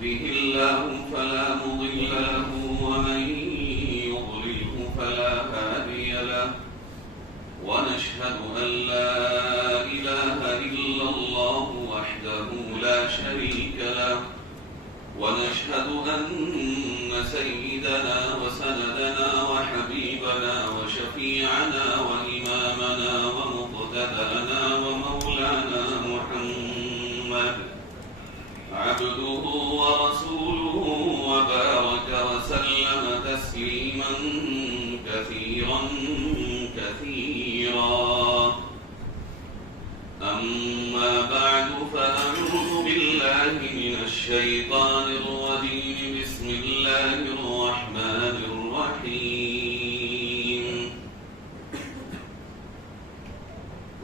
يهده الله فلا مضل له ومن يضلله فلا هادي له ونشهد أن لا إله إلا الله وحده لا شريك له ونشهد أن سيدنا وسندنا وحبيبنا وشفيعنا وإمامنا ومقتدانا ومولانا محمد عبده ورسوله وبارك وسلم تسليما كثيرا كثيرا. أما بعد فأعوذ بالله من الشيطان الرجيم. بسم الله الرحمن الرحيم.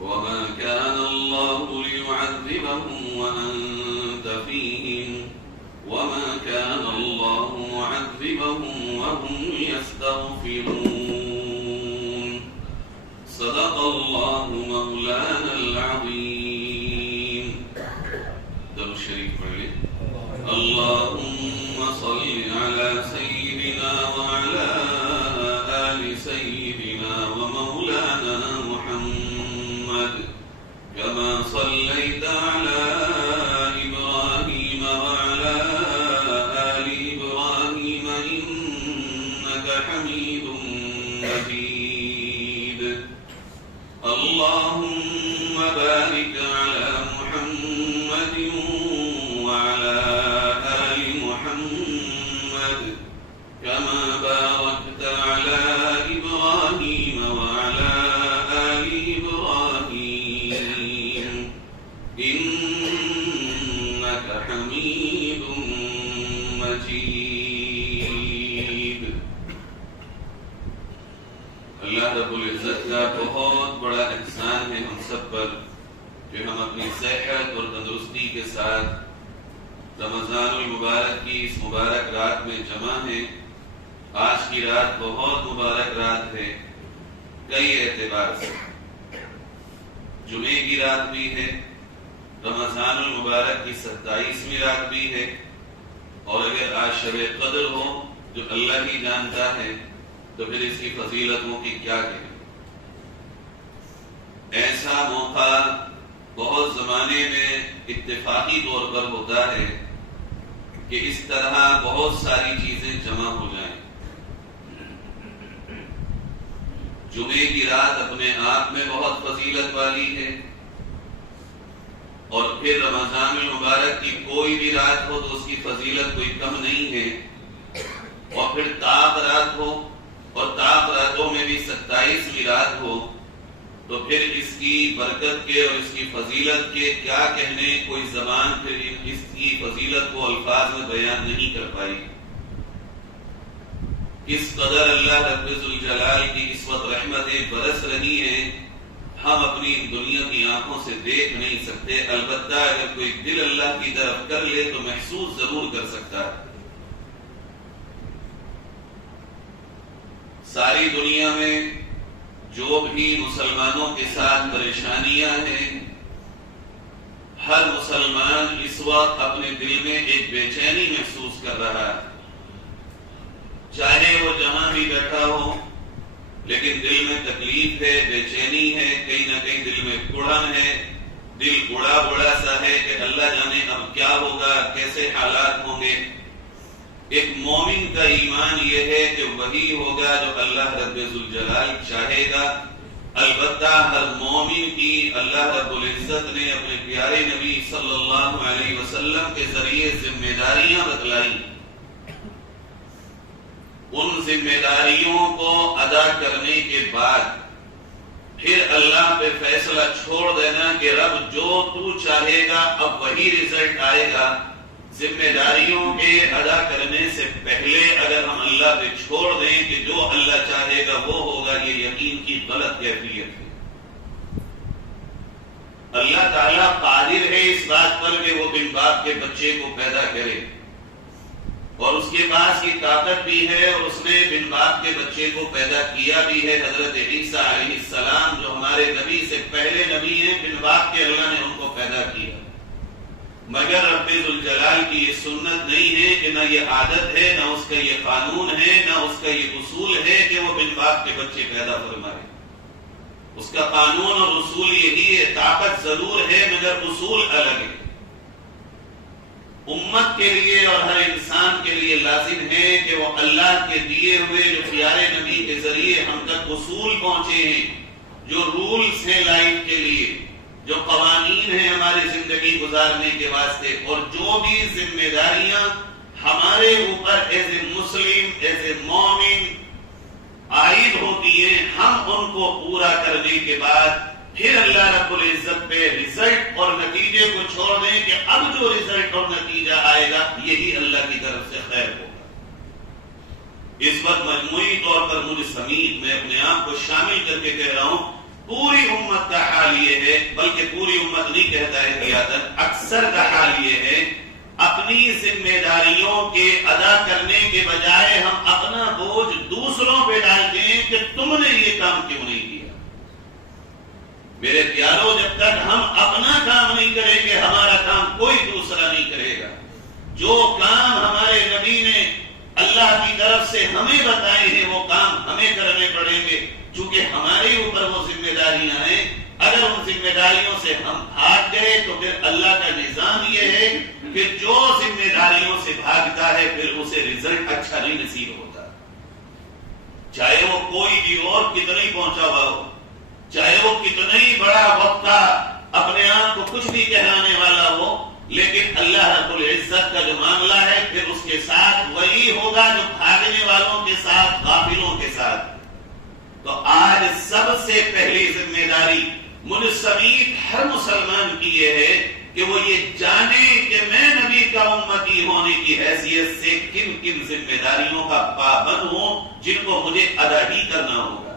وما كان الله ليعذبهم وأنت فيهم وما كان الله معذبهم وهم يستغفرون. صدق الله مولانا العظيم. درود شریف پڑھ لیں. اللهم صل على سيدنا وعلى آل سيدنا ومولانا محمد كما صليت على إبراهيم وعلى آل إبراهيم إنك حميد مجيد. اللهم بارك على محمد وعلى آل محمد كما باركت على إبراهيم وعلى آل إبراهيم إنك حميد مجيد. اللہ رب العزت کا بہت بڑا احسان ہے ہم سب پر کہ ہم اپنی صحت اور تندرستی کے ساتھ رمضان المبارک کی اس مبارک رات میں جمع ہیں. آج کی رات بہت مبارک رات ہے کئی اعتبار سے. جمعے کی رات بھی ہے, رمضان المبارک کی 27ویں رات بھی ہے, اور اگر آج شب قدر ہو جو اللہ ہی جانتا ہے تو پھر اس کی فضیلتوں کی کیا کہیں. ایسا موقع بہت زمانے میں اتفاقی طور پر ہوتا ہے کہ اس طرح بہت ساری چیزیں جمع ہو جائیں. جمعے کی رات اپنے آپ میں بہت فضیلت والی ہے, اور پھر رمضان المبارک کی کوئی بھی رات ہو تو اس کی فضیلت کوئی کم نہیں ہے, اور پھر طاق رات ہو اور طاق راتوں میں بھی 27ویں رات ہو تو پھر اس کی برکت کے اور اس کی فضیلت کے کیا کہنے, کوئی زبان پھر اس کی فضیلت کو الفاظ میں بیان نہیں کر پائی. اس قدر اللہ رب ذوالجلال کی اس وقت رحمتیں برس رہی ہیں, ہم اپنی دنیا کی آنکھوں سے دیکھ نہیں سکتے. البتہ اگر کوئی دل اللہ کی طرف کر لے تو محسوس ضرور کر سکتا ہے. ساری دنیا میں جو بھی مسلمانوں کے ساتھ پریشانیاں ہیں, ہر مسلمان اس وقت اپنے دل میں ایک بے چینی محسوس کر رہا ہے. چاہے وہ جہاں بھی بیٹھا ہو, لیکن دل میں تکلیف ہے, بے چینی ہے, کہیں نہ کہیں دل میں کڑھن ہے, دل بڑا بڑا سا ہے کہ اللہ جانے اب کیا ہوگا, کیسے حالات ہوں گے. ایک مومن کا ایمان یہ ہے کہ وہی ہوگا جو اللہ رب ذوالجلال چاہے گا. البتہ ہر مومن کی اللہ رب العزت نے اپنے پیارے نبی صلی اللہ علیہ وسلم کے ذریعے ذمہ داریاں بتلائی. ان ذمہ داریوں کو ادا کرنے کے بعد پھر اللہ پہ فیصلہ چھوڑ دینا کہ رب جو تو چاہے گا اب وہی رزلٹ آئے گا. ذمہ داریوں کے ادا کرنے سے پہلے اگر ہم اللہ پہ چھوڑ دیں کہ جو اللہ چاہے گا وہ ہوگا, یہ یقین کی غلط کیفیت ہے. اللہ تعالیٰ قادر ہے اس بات پر کہ وہ بن باپ کے بچے کو پیدا کرے, اور اس کے پاس یہ طاقت بھی ہے, اور اس نے بن باپ کے بچے کو پیدا کیا بھی ہے. حضرت عیسیٰ علیہ السلام جو ہمارے نبی سے پہلے نبی ہیں, بن باپ کے اللہ نے ان کو پیدا کیا. مگر رب ذوالجلال کی یہ سنت نہیں ہے کہ نہ یہ عادت ہے، نہ اس کا یہ قانون ہے، نہ اس کا یہ اصول ہے کہ وہ بن باپ کے بچے پیدا فرمائے۔ اس کا قانون اور اصول یہی ہے، طاقت ضرور ہے مگر اصول الگ ہے۔ امت کے لیے اور ہر انسان کے لیے لازم ہے کہ وہ اللہ کے دیے ہوئے جو پیارے نبی کے ذریعے ہم تک اصول پہنچے ہیں، جو رولز ہیں لائف کے لیے، جو قوانین ہیں ہماری زندگی گزارنے کے واسطے، اور جو بھی ذمہ داریاں ہمارے اوپر as a Muslim, as a مومن عائد ہوتی ہیں، ہم ان کو پورا کرنے کے بعد پھر اللہ رب العزت پہ رزلٹ اور نتیجے کو چھوڑ دیں کہ اب جو رزلٹ اور نتیجہ آئے گا یہی اللہ کی طرف سے خیر ہوگا۔ اس وقت مجموعی طور پر مجھ سمیت میں اپنے آپ کو شامل کر کے کہہ رہا ہوں، پوری امت کا حال یہ ہے، بلکہ پوری امت نہیں کہتا ہے قیادت، اکثر کا حال یہ ہے، اپنی ذمہ داریوں کے ادا کرنے کے بجائے ہم اپنا بوجھ دوسروں پہ ڈالتے ہیں کہ تم نے یہ کام کیوں نہیں کیا۔ میرے پیاروں، جب تک ہم اپنا کام نہیں کریں گے ہمارا کام کوئی دوسرا نہیں کرے گا۔ جو کام ہمارے نبی نے اللہ کی طرف سے ہمیں بتائے ہیں وہ کام ہمیں کرنے پڑیں گے، چونکہ ہمارے اوپر وہ ذمہ داریاں ہیں۔ اگر ان ذمہ داریوں سے ہم بھاگ گئے تو پھر اللہ کا نظام یہ ہے کہ جو ذمہ داریوں سے بھاگتا ہے پھر اسے رزلٹ اچھا نہیں نصیب ہوتا، چاہے وہ کوئی بھی اور کتنا ہی پہنچا ہوا ہو، چاہے وہ کتنا ہی بڑا وقتہ اپنے آپ کو کچھ بھی کہلانے والا ہو، لیکن اللہ رب العزت کا جو معاملہ ہے پھر اس کے ساتھ وہی ہوگا جو بھاگنے والوں کے ساتھ، غافلوں کے ساتھ۔ تو آج سب سے پہلی ذمہ داری مجھ سمیت ہر مسلمان کی یہ ہے کہ وہ یہ جانے کہ میں نبی کا امتی ہونے کی حیثیت سے کن کن ذمہ داریوں کا پابند ہوں جن کو مجھے ادا ہی کرنا ہوگا۔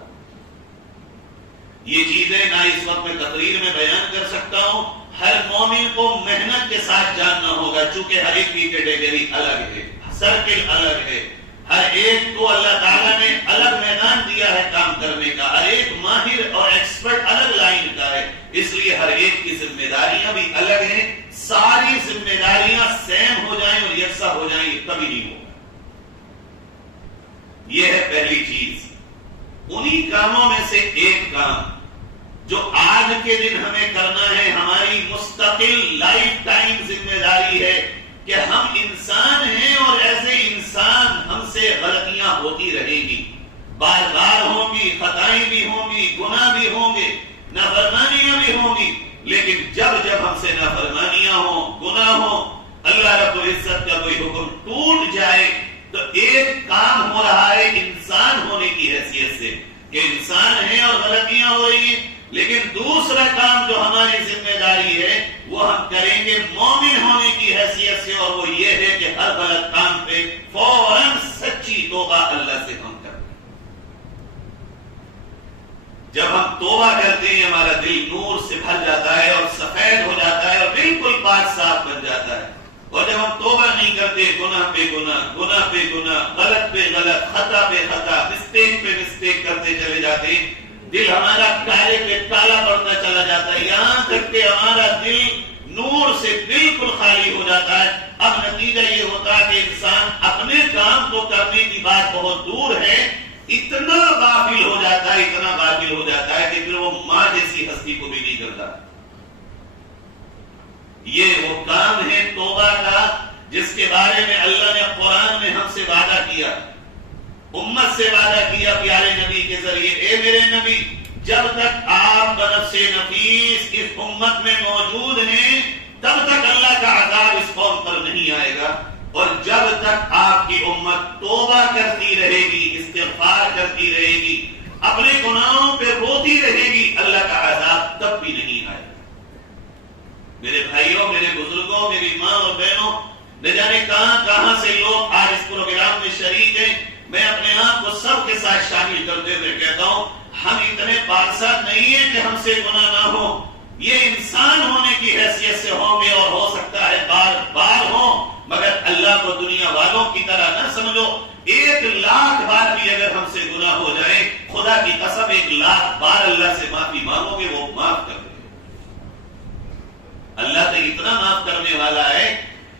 یہ چیزیں نہ اس وقت میں تقریر میں بیان کر سکتا ہوں، ہر مومن کو محنت کے ساتھ جاننا ہوگا، چونکہ ہر ایک کی کیٹیگری الگ ہے، سرکل الگ ہے، ہر ایک کو اللہ تعالیٰ نے الگ میدان دیا ہے کام کرنے کا، ہر ایک ماہر اور ایکسپرٹ الگ لائن کا ہے، اس لیے ہر ایک کی ذمہ داریاں بھی الگ ہیں۔ ساری ذمہ داریاں سیم ہو جائیں اور یکساں ہو جائیں یہ کبھی نہیں ہوگا۔ یہ ہے پہلی چیز۔ انہی کاموں میں سے ایک کام جو آج کے دن ہمیں کرنا ہے، ہماری مستقل لائف ٹائم ذمہ داری ہے کہ ہم انسان ہیں اور ایسے انسان ہم سے غلطیاں ہوتی رہیں گی، بار بار ہوں گی، خطائیں بھی ہوں گی، گناہ بھی ہوں گے، نافرمانیاں بھی ہوں گی، لیکن جب جب ہم سے نافرمانیاں ہوں، گناہ ہوں، اللہ رب العزت کا کوئی حکم ٹوٹ جائے تو ایک کام ہو رہا ہے انسان ہونے کی حیثیت سے کہ انسان ہے اور غلطیاں ہو رہی ہیں، لیکن دوسرا کام جو ہماری ذمہ داری ہے وہ ہم کریں گے مومن ہونے کی حیثیت سے، اور وہ یہ ہے کہ ہر غلط کام پہ فوراً سچی توبہ اللہ سے ہم کریں۔ جب ہم توبہ کرتے ہیں ہمارا دل نور سے بھر جاتا ہے اور سفید ہو جاتا ہے اور بالکل پاک صاف بن جاتا ہے، اور جب ہم توبہ نہیں کرتے گناہ پہ گناہ، گناہ پہ گناہ، غلط پہ غلط، خطا پہ خطا، مسٹیک پہ مسٹیک کرتے چلے جاتے ہیں، دل ہمارا کالے پہ کالا پڑتا چلا جاتا ہے، یہاں تک کہ ہمارا دل نور سے بالکل خالی ہو جاتا ہے۔ اب نتیجہ یہ ہوتا ہے کہ انسان اپنے کام کو کرنے کی بات بہت دور ہے، اتنا غافل ہو جاتا ہے، اتنا غافل ہو جاتا ہے کہ پھر وہ ماں جیسی ہستی کو بھی نہیں کرتا۔ یہ وہ کام ہے توبہ کا جس کے بارے میں اللہ نے قرآن میں ہم سے وعدہ کیا، امت سے وعدہ کیا پیارے نبی کے ذریعے، اے میرے نبی جب تک آپ بنفس نفیس اس امت میں موجود ہیں تب تک اللہ کا عذاب اس قوم پر نہیں آئے گا، اور جب تک آپ کی امت توبہ کرتی رہے گی، استغفار کرتی رہے گی، اپنے گناہوں پہ روتی رہے گی، اللہ کا عذاب تب بھی نہیں آئے گا۔ میرے بھائیوں، میرے بزرگوں، میری ماں اور بہنوں، نہ جانے کہاں کہاں سے لوگ آج اس پروگرام میں شریک ہیں، میں اپنے آپ کو سب کے ساتھ شامل کرتے ہوئے کہتا ہوں ہم اتنے پارسا نہیں ہیں کہ ہم سے گناہ نہ ہو، یہ انسان ہونے کی حیثیت سے ہوں گے اور ہو سکتا ہے بار بار ہوں، مگر اللہ کو دنیا والوں کی طرح نہ سمجھو۔ 1,00,000 بار بھی اگر ہم سے گناہ ہو جائے، خدا کی قسم 1,00,000 بار اللہ سے معافی مانگو گے وہ معاف کر دے۔ اللہ نے اتنا معاف کرنے والا ہے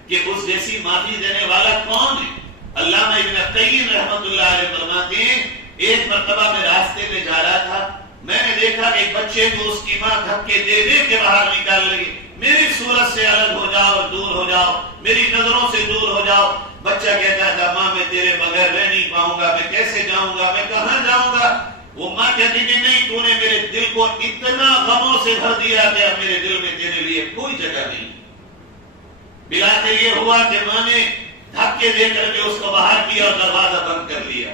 کہ اس جیسی معافی دینے والا کون ہے؟ علامہ ابن قیم رحمۃ اللہ علیہ فرماتے ہیں ایک مرتبہ میں راستے میں جا رہا تھا، میں نے دیکھا ایک بچے کو اس کی ماں دھکے دے دے کے باہر نکال لگی، میری صورت سے الگ ہو جاؤ اور دور ہو جاؤ، میری نظروں سے دور ہو جاؤ۔ بچہ کہتا تھا ماں میں تیرے بغیر رہ نہیں پاؤں گا، میں کیسے جاؤں گا، میں کہاں جاؤں گا؟ وہ ماں کہتی کہ نہیں، تو نے میرے دل کو اتنا غموں سے بھر دیا کہ اب میرے دل میں تیرے لیے کوئی جگہ نہیں۔ بلاخر یہ ہوا کہ ماں نے دھکے دے کر کے اس کو باہر کیا اور دروازہ بند کر لیا۔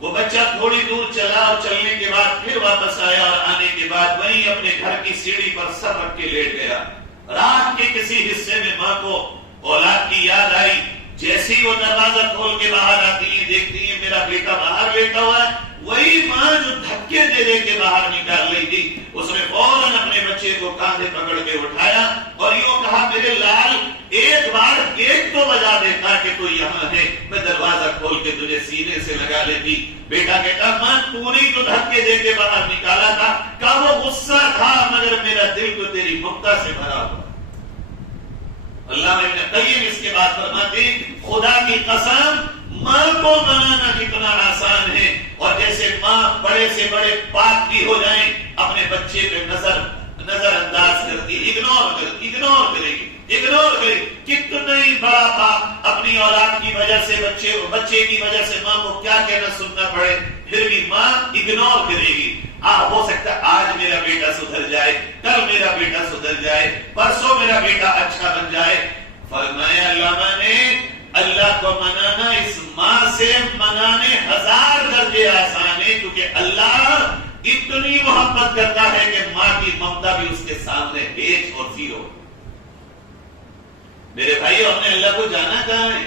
وہ بچہ تھوڑی دور چلا اور چلنے کے بعد پھر واپس آیا اور آنے کے بعد وہیں اپنے گھر کی سیڑھی پر سر رکھ کے لیٹ گیا۔ رات کے کسی حصے میں ماں کو اولاد کی یاد آئی، جیسے ہی وہ دروازہ کھول کے باہر آتی ہے دیکھتی ہے میرا بیٹا باہر لیٹا ہوا ہے، وہی ماں جو دھکے دے دے کے باہر نکال رہی تھی، اس نے فوراً اپنے بچے کو کاندھے پکڑ کے اٹھایا اور یوں کہا میرے لال ایک بار گیٹ تو بجا دیتا کہ تو یہاں ہے، میں دروازہ کھول کے تجھے سینے سے لگا لیتی۔ بیٹا کہتا ماں تو نے تو دھکے دے کے باہر نکالا تھا، کہا وہ غصہ تھا مگر میرا دل تو تیری ممتا سے بھرا ہوا۔ اللہ ابن قیم اس کے بعد فرماتے خدا کی قسم ماں کو منانا کتنا آسان ہے، اور جیسے ماں بڑے سے بڑے پاک بھی ہو جائیں اپنے بچے پہ نظر انداز کرتی، اگنور کرے گی۔ کتنا ہی بڑا پاپ اپنی اولاد کی وجہ سے بچے کی وجہ سے ماں کو کیا کہنا سننا پڑے، پھر بھی ماں اگنور کرے گی۔ ہو سکتا ہے آج میرا بیٹا سدھر جائے، کل میرا بیٹا سدھر جائے، پرسوں میرا بیٹا اچھا بن جائے۔ فرمایا علامہ نے اللہ کو منانا اس ماں سے منانے 1000 درجے آسان ہے، کیونکہ اللہ اتنی محبت کرتا ہے کہ ماں کی ممتا بھی اس کے سامنے ہیچ اور زیرو۔ میرے بھائی ہم نے اللہ کو جانا کہاں ہے؟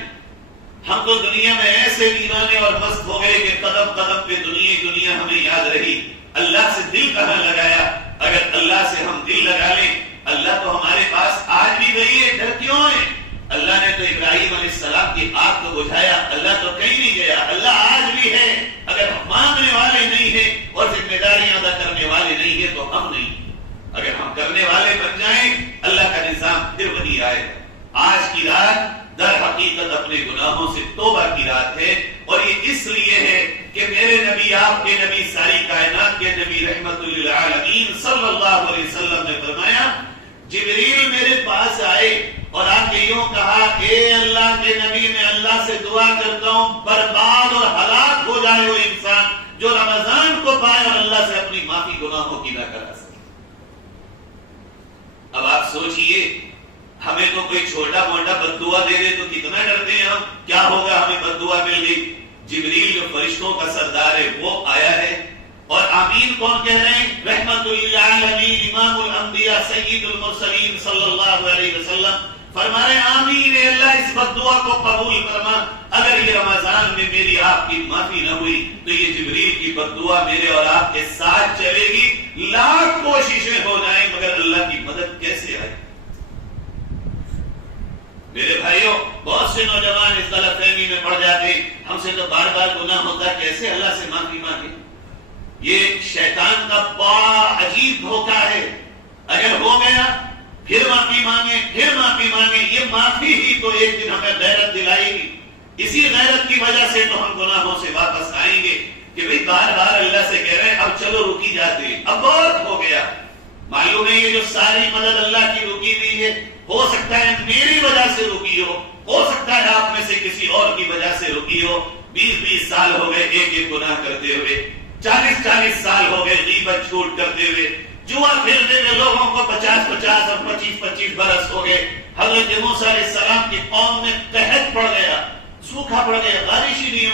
ہم تو دنیا میں ایسے دیوانے اور مست ہو گئے کہ قدم قدم پہ دنیا ہمیں یاد رہی، اللہ سے دل کہاں لگایا؟ اگر اللہ سے ہم دل لگا لیں، اللہ تو ہمارے پاس آج بھی وہی ہے، ڈر کیوں ہے؟ اللہ نے تو ابراہیم علیہ السلام کی آگ کو بجھایا، اللہ تو کہیں نہیں گیا، اللہ آج بھی ہے۔ اگر ہم مانگنے والے نہیں ہیں اور ذمہ داریاں ادا کرنے والے نہیں ہیں تو ہم نہیں، اگر ہم کرنے والے بن جائیں اللہ کا نظام پھر وہی آئے۔ آج کی رات در حقیقت اپنے گناہوں سے توبہ کی رات ہے، اور یہ اس لیے ہے کہ میرے نبی، آپ کے نبی، ساری کائنات کے نبی رحمت للعالمین صلی اللہ علیہ وسلم نے فرمایا جبریل میرے پاس آئے اور آ کے یوں کہا اے اللہ کے نبی میں اللہ سے دعا کرتا ہوں برباد اور ہلاک ہو جائے وہ انسان جو رمضان کو پائے اور اللہ سے اپنی معافی گناہوں کی نہ کرا سکے۔ اب آپ سوچئے ہمیں تو کوئی چھوٹا موٹا بددعا دے دے تو کتنا ڈرتے ہیں ہم، کیا ہوگا ہمیں بددعا مل گئی۔ جبریل جو فرشتوں کا سردار ہے وہ آیا ہے، اور آمین کون کہہ رہے ہیں؟ رحمت للعالمین امام الانبیاء سید المرسلین صلی اللہ علیہ وسلم فرما رہے ہیں آمین اے اللہ اس بددعا کو قبول فرما، اگر یہ رمضان میں میری آپ کی معافی نہ ہوئی تو یہ جبریل کی بددعا میرے اور آپ کے ساتھ چلے گی، لاکھ کوششیں ہو جائیں مگر اللہ کی مدد کیسے آئے؟ میرے بھائیوں بہت سے نوجوان اس غلط فہمی میں پڑ جاتے ہم سے تو بار بار گناہ ہوتا کیسے اللہ سے معافی مانگے۔ یہ شیطان کا بڑا عجیب دھوکہ ہے، اگر ہو گیا پھر معافی مانگے، پھر معافی مانگے، یہ معافی ہی تو ایک دن ہمیں غیرت دلائے گی۔ اسی غیرت کی وجہ سے تو ہم گناہوں سے واپس آئیں گے کہ بھئی بار بار اللہ سے کہہ رہے ہیں اب چلو رکی جاتے، اب بہت ہو گیا۔ معلوم ہے یہ جو ساری مدد اللہ کی رکی ہوئی ہے، ہو سکتا ہے میری وجہ سے رکی ہو سکتا ہے آپ میں سے کسی اور کی وجہ سے رکی ہو۔ 20 سال ہو گئے ایک ایک گناہ کرتے ہوئے، 40 سال ہو گئے غیبت جھوٹ کرتے ہوئے، جوا کھیلتے ہوئے لوگوں کو 50 اور 25 برس ہو گئے۔ حضرت موسیٰ علیہ السلام کی قوم میں قحط پڑ گیا، سوکھا پڑ گیا، بارش ہی نہیں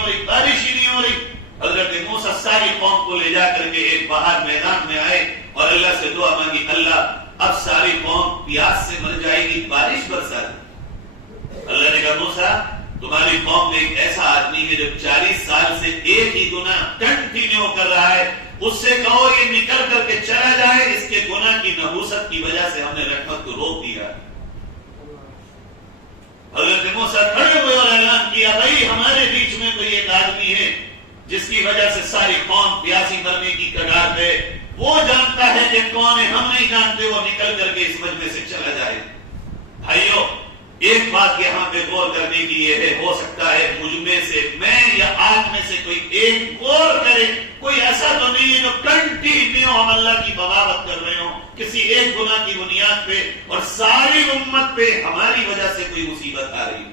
ہو رہی۔ حضرت موسیٰ ساری قوم کو لے جا کر کے ایک باہر میدان میں آئے اور اللہ سے دعا مانگی اللہ اب ساری قوم پیاس سے مر جائے گی، بارش برسا دے۔ اللہ نے کہا موسیٰ تمہاری قوم میں ایک ایسا آدمی ہے جو 40 سال سے ایک ہی گناہ کنٹینیو کر رہا ہے، اس سے کہو یہ نکل کر کے چلا جائے، اس کے گناہ کی نحوست کی وجہ سے ہم نے رحمت کو روک دیا۔ حضرت موسیٰ کھڑے ہوئے اور اعلان کیا بھائی ہمارے بیچ میں کوئی ایک آدمی ہے جس کی وجہ سے ساری قوم پیاسی مرنے کی کگار پہ، وہ جانتا ہے کہ کون ہے، ہم نہیں جانتے، وہ نکل کر کے اس مجلس سے چلا جائے۔ بھائیوں ایک بات یہاں پہ غور کرنے کی یہ ہے، ہو سکتا ہے مجھ میں سے میں یا آپ میں سے کوئی ایک غور کرے، کوئی ایسا تو نہیں ہے جو کنٹینیو ہم اللہ کی بغاوت کر رہے ہوں کسی ایک گناہ کی بنیاد پہ اور ساری امت پہ ہماری وجہ سے کوئی مصیبت آ رہی ہے۔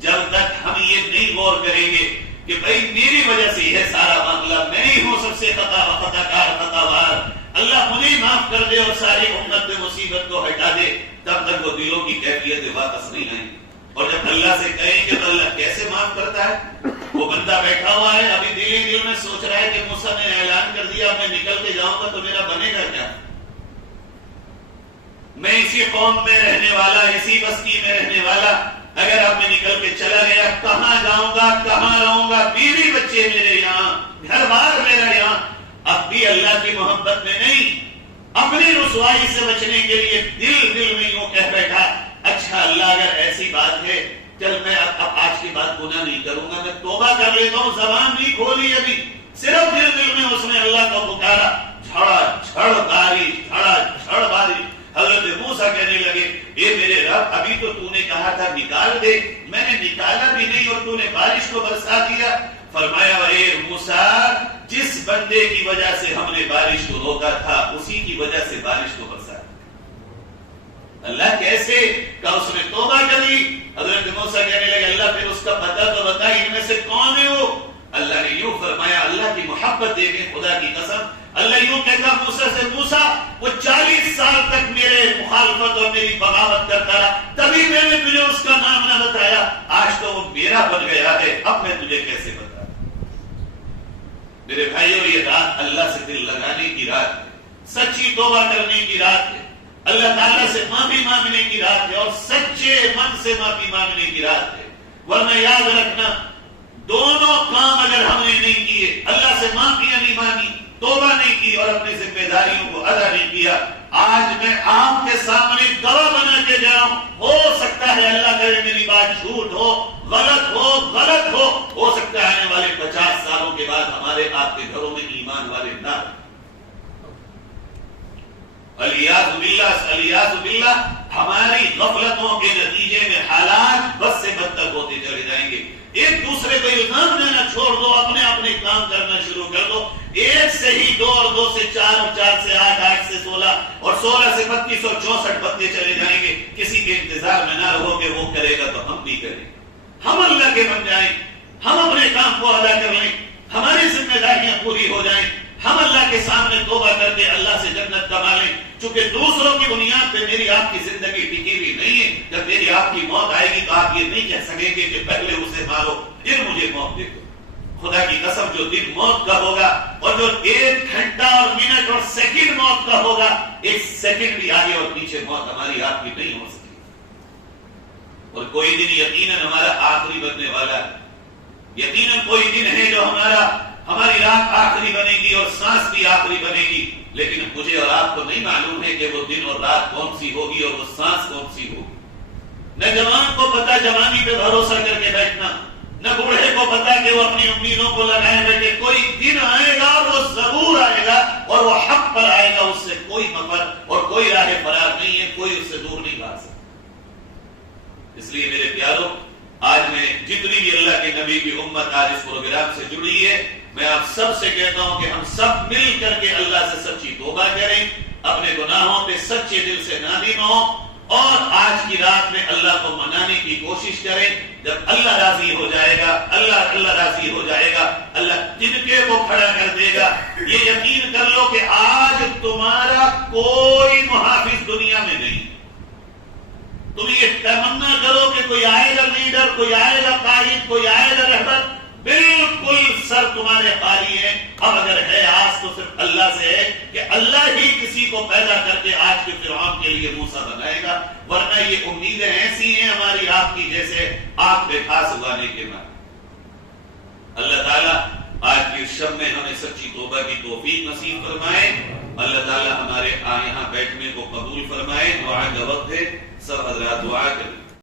جب تک ہم یہ نہیں غور کریں گے کہ بھائی میری وجہ سے یہ سارا معاملہ، میں ہی ہوں سب سے خطا کار، اللہ مجھے معاف کر دے اور ساری امت پہ مصیبت کو ہٹا دے، تب تک وہ دلوں کی کیفیت واپس نہیں آئی۔ اور جب اللہ سے کہیں گے تو اللہ کیسے معاف کرتا ہے؟ وہ بندہ بیٹھا ہوا ہے، ابھی دل میں سوچ رہا ہے کہ موسیٰ نے اعلان کر دیا میں نکل کے جاؤں گا تو میرا بنے گا کیا؟ میں اسی قوم میں رہنے والا، اسی بستی میں رہنے والا، اگر اب میں نکل کے چلا گیا کہاں جاؤں گا، کہاں رہوں گا، بیوی بچے میرے یہاں، گھر بار میرا یہاں۔ اب بھی اللہ کی محبت میں نہیں، اپنی رسوائی سے بچنے کے لیے دل میں یوں کہہ بیٹھا، اچھا اللہ اگر ایسی بات ہے چل میں اب آج کے بعد گناہ نہیں کروں گا، میں توبہ کر لیتا ہوں، زبان نہیں کھولی ابھی، صرف دل میں اس نے اللہ کو پکارا، جھڑ بارش۔ حضرت موسیٰ کہنے لگے اے میرے رب ابھی تو نے کہا تھا نکال دے، میں نے نکالا بھی نہیں اور تو نے بارش کو برسا دیا۔ فرمایا اے موسیٰ جس بندے کی وجہ سے ہم نے بارش کو روکا تھا اسی کی وجہ سے بارش کو برسا دیا۔ اللہ کیسے؟ کہ اس نے توبہ کر لی۔ حضرت موسیٰ کہنے لگے اللہ پھر اس کا پتہ تو بتا ان میں سے کون ہے وہ؟ اللہ نے یوں فرمایا، اللہ کی محبت دیکھیں خدا کی قسم، اللہ یوں کہتا موسیٰ سے موسیٰ وہ 40 سال تک میرے مخالفت اور میری بغاوت کرتا رہا، تبھی میں نے تجھے اس کا نام نہ بتایا، آج تو وہ میرا بن گیا ہے، اب میں تجھے کیسے بتاؤں؟ میرے بھائیوں یہ رات اللہ سے دل لگانے کی رات ہے، سچی توبہ کرنے کی رات ہے، اللہ تعالیٰ سے معافی مانگنے کی رات ہے اور سچے من سے معافی مانگنے کی رات ہے۔ ورنہ یاد رکھنا دونوں کام اگر ہم نے نہیں کیے، اللہ سے معافیاں نہیں مانگی، توبہ نہیں کی اور اپنی ذمہ داریوں کو ادا نہیں کیا، آج میں آپ کے سامنے گواہ بنا کے جا رہا ہوں، ہو سکتا ہے اللہ کرے میری بات جھوٹ ہو، غلط ہو سکتا ہے آنے والے 50 سالوں کے بعد ہمارے آپ کے گھروں میں ایمان والے نہ، الیاذ باللہ ہماری غفلتوں کے نتیجے میں حالات بد سے بدتر ہوتے چلے جائیں گے۔ ایک دوسرے کو الزام دینا چھوڑ دو، اپنے کام کرنا شروع کر دو، 1 سے ہی 2 اور 2 سے 4 اور 4 سے 8، 8 سے 16 اور 16 سے 32 اور 64 بنتے چلے جائیں گے۔ کسی کے انتظار میں نہ رہو کہ وہ کرے گا تو ہم بھی کریں، ہم اللہ کے بن جائیں، ہم اپنے کام کو ادا کر لیں، ہماری ذمہ داریاں پوری ہو جائیں، ہم اللہ کے سامنے توبہ کر کے اللہ سے جنت کما لیں، چونکہ دوسروں کی بنیاد پہ میری آپ کی زندگی ٹکی ہوئی نہیں ہے۔ جب میری آپ کی موت آئے گی تو آپ یہ نہیں کہہ سکیں گے کہ پہلے اسے مارو پھر مجھے موت دے دو۔ خدا کی قسم جو دن موت کا ہوگا اور جو 1 گھنٹہ اور منٹ اور سیکنڈ موت کا ہوگا، 1 سیکنڈ بھی آگے اور پیچھے موت ہماری آپ کی نہیں ہو سکتی، اور کوئی دن یقیناً ہمارا آخری بننے والا ہے، یقیناً کوئی دن ہے جو ہماری رات آخری بنے گی اور سانس بھی آخری بنے گی، لیکن مجھے اور آپ کو نہیں معلوم ہے کہ وہ دن اور رات کون سی ہوگی اور وہ سانس کون سی ہوگی۔ نہ جوان کو پتا جوانی پہ بھروسہ کر کے بیٹھنا، نہ بوڑھے کو پتا کہ وہ اپنی امیدوں کو لگائے بیٹھے، کوئی دن آئے گا اور وہ ضرور آئے گا اور وہ حق پر آئے گا، اس سے کوئی مفر اور کوئی راہ فرار نہیں ہے، کوئی اس سے دور نہیں بھاگ سکتا۔ اس لیے میرے پیاروں آج میں جتنی بھی اللہ کے نبی کی امت آج اس پروگرام سے جڑی ہے، میں آپ سب سے کہتا ہوں کہ ہم سب مل کر کے اللہ سے سچی توبہ کریں، اپنے گناہوں پہ سچے دل سے نادم ہوں اور آج کی رات میں اللہ کو منانے کی کوشش کریں۔ جب اللہ راضی ہو جائے گا، اللہ راضی ہو جائے گا، اللہ تنکے کو کھڑا کر دے گا۔ یہ یقین کر لو کہ آج تمہارا کوئی محافظ دنیا میں نہیں۔ تم یہ تمنا کرو کہ کوئی آئے گا لیڈر، کوئی آئے گا قائد، کوئی آئے گا رہبر، بالکل سر تمہارے خالی ہے۔ اب اگر ہے آس تو صرف اللہ سے ہے کہ اللہ ہی کسی کو پیدا کر کے آج کے فرعون کے لیے موسیٰ بنائے گا، ورنہ یہ امیدیں ایسی ہیں ہماری آپ کی جیسے آگ پہ گھاس اگانے کے بعد۔ اللہ تعالیٰ آج کی اس شب میں ہمیں سچی توبہ کی توفیق نصیب فرمائے، اللہ تعالیٰ ہمارے یہاں بیٹھنے کو قبول فرمائے۔ دعا کا وقت ہے، سب حضرات دعا کریں۔